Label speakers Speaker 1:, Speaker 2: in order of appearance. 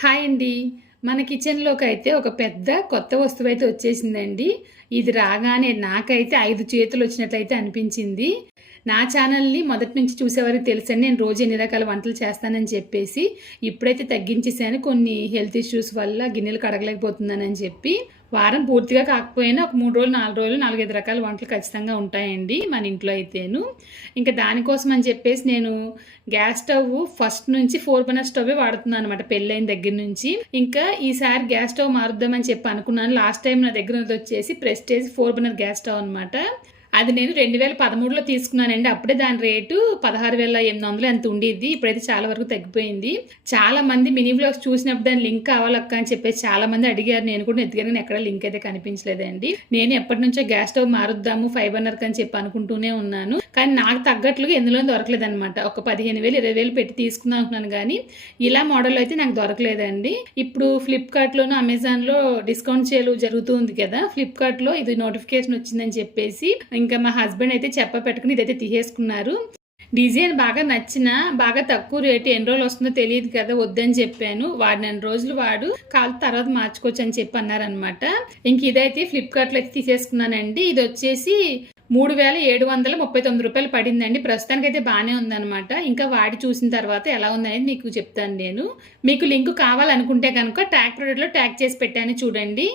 Speaker 1: Hi అండి. మన కిచెన్లోకి అయితే ఒక పెద్ద కొత్త వస్తువు అయితే వచ్చేసిందండి. ఇది రాగానే నాకైతే ఐదు చేతులు వచ్చినట్లయితే అనిపించింది. నా ఛానల్ని మొదటి నుంచి చూసేవారికి తెలుసండి. నేను రోజు ఎన్ని రకాల వంటలు చేస్తానని చెప్పేసి ఇప్పుడైతే తగ్గించేసాను. కొన్ని హెల్త్ ఇష్యూస్ వల్ల గిన్నెలు కడగలేకపోతున్నానని చెప్పి వారం పూర్తిగా కాకపోయినా ఒక మూడు రోజులు నాలుగు రోజులు నాలుగైదు రకాల వంటలు ఖచ్చితంగా ఉంటాయండి మన ఇంట్లో అయితేను. ఇంకా దానికోసం అని చెప్పేసి నేను గ్యాస్ స్టవ్ ఫస్ట్ నుంచి ఫోర్ బర్నర్ స్టవ్ వాడుతున్నాను అనమాట పెళ్ళైన దగ్గర నుంచి. ఇంకా ఈసారి గ్యాస్ స్టవ్ మారుద్దామని చెప్పి అనుకున్నాను. లాస్ట్ టైం నా దగ్గర వచ్చేసి Prestige four burner gas stove అనమాట అది నేను రెండు వేల పదమూడులో తీసుకున్నానండి. అప్పుడే దాని రేటు పదహారు వేల ఎనిమిది వందలు ఎంత ఉండేది ఇప్పుడైతే చాలా వరకు తగ్గిపోయింది. చాలా మంది మినీ బ్లాగ్స్ చూసినప్పుడు దాని లింక్ కావాలక్క అని చెప్పేసి చాలా మంది అడిగారు. నేను కూడా ఎదిగాను ఎక్కడ లింక్ అయితే కనిపించలేదండి. నేను ఎప్పటి నుంచో గ్యాస్ స్టవ్ మారుద్దాము ఫైవ్ బర్నర్ అని చెప్పి అనుకుంటూనే ఉన్నాను. కానీ నాకు తగ్గట్లుగా ఎందులో దొరకలేదనమాట ఒక పదిహేను వేలు ఇరవై వేలు పెట్టి తీసుకుందాం అనుకున్నాను కానీ ఇలా మోడల్ అయితే నాకు దొరకలేదండి. ఇప్పుడు ఫ్లిప్కార్ట్లోను అమెజాన్లో డిస్కౌంట్ సేల్ జరుగుతుంది కదా ఫ్లిప్కార్ట్లో ఇది నోటిఫికేషన్ వచ్చిందని చెప్పేసి ఇంకా మా హస్బెండ్ అయితే చెప్ప పెట్టుకుని ఇదైతే తీసేసుకున్నారు. డిజైన్ బాగా నచ్చిన బాగా తక్కువ రేటు ఎన్ని రోజులు వస్తుందో తెలియదు కదా వద్దని చెప్పాను. వాడు నెల రోజులు వాడు కాలు తర్వాత మార్చుకోవచ్చు అని చెప్పి అన్నారనమాట ఇంక ఇదైతే ఫ్లిప్కార్ట్లో అయితే తీసేసుకున్నానండి. ఇది వచ్చేసి మూడు వేల ఏడు వందల ముప్పై తొమ్మిది రూపాయలు పడిందండి. ప్రస్తుతానికైతే బాగానే ఉందన్నమాట. ఇంకా వాడి చూసిన తర్వాత ఎలా ఉందనేది మీకు చెప్తాను నేను. మీకు లింక్ కావాలనుకుంటే కనుక ట్యాగ్ ప్రొడక్ట్లో ట్యాగ్ చేసి పెట్టాను చూడండి.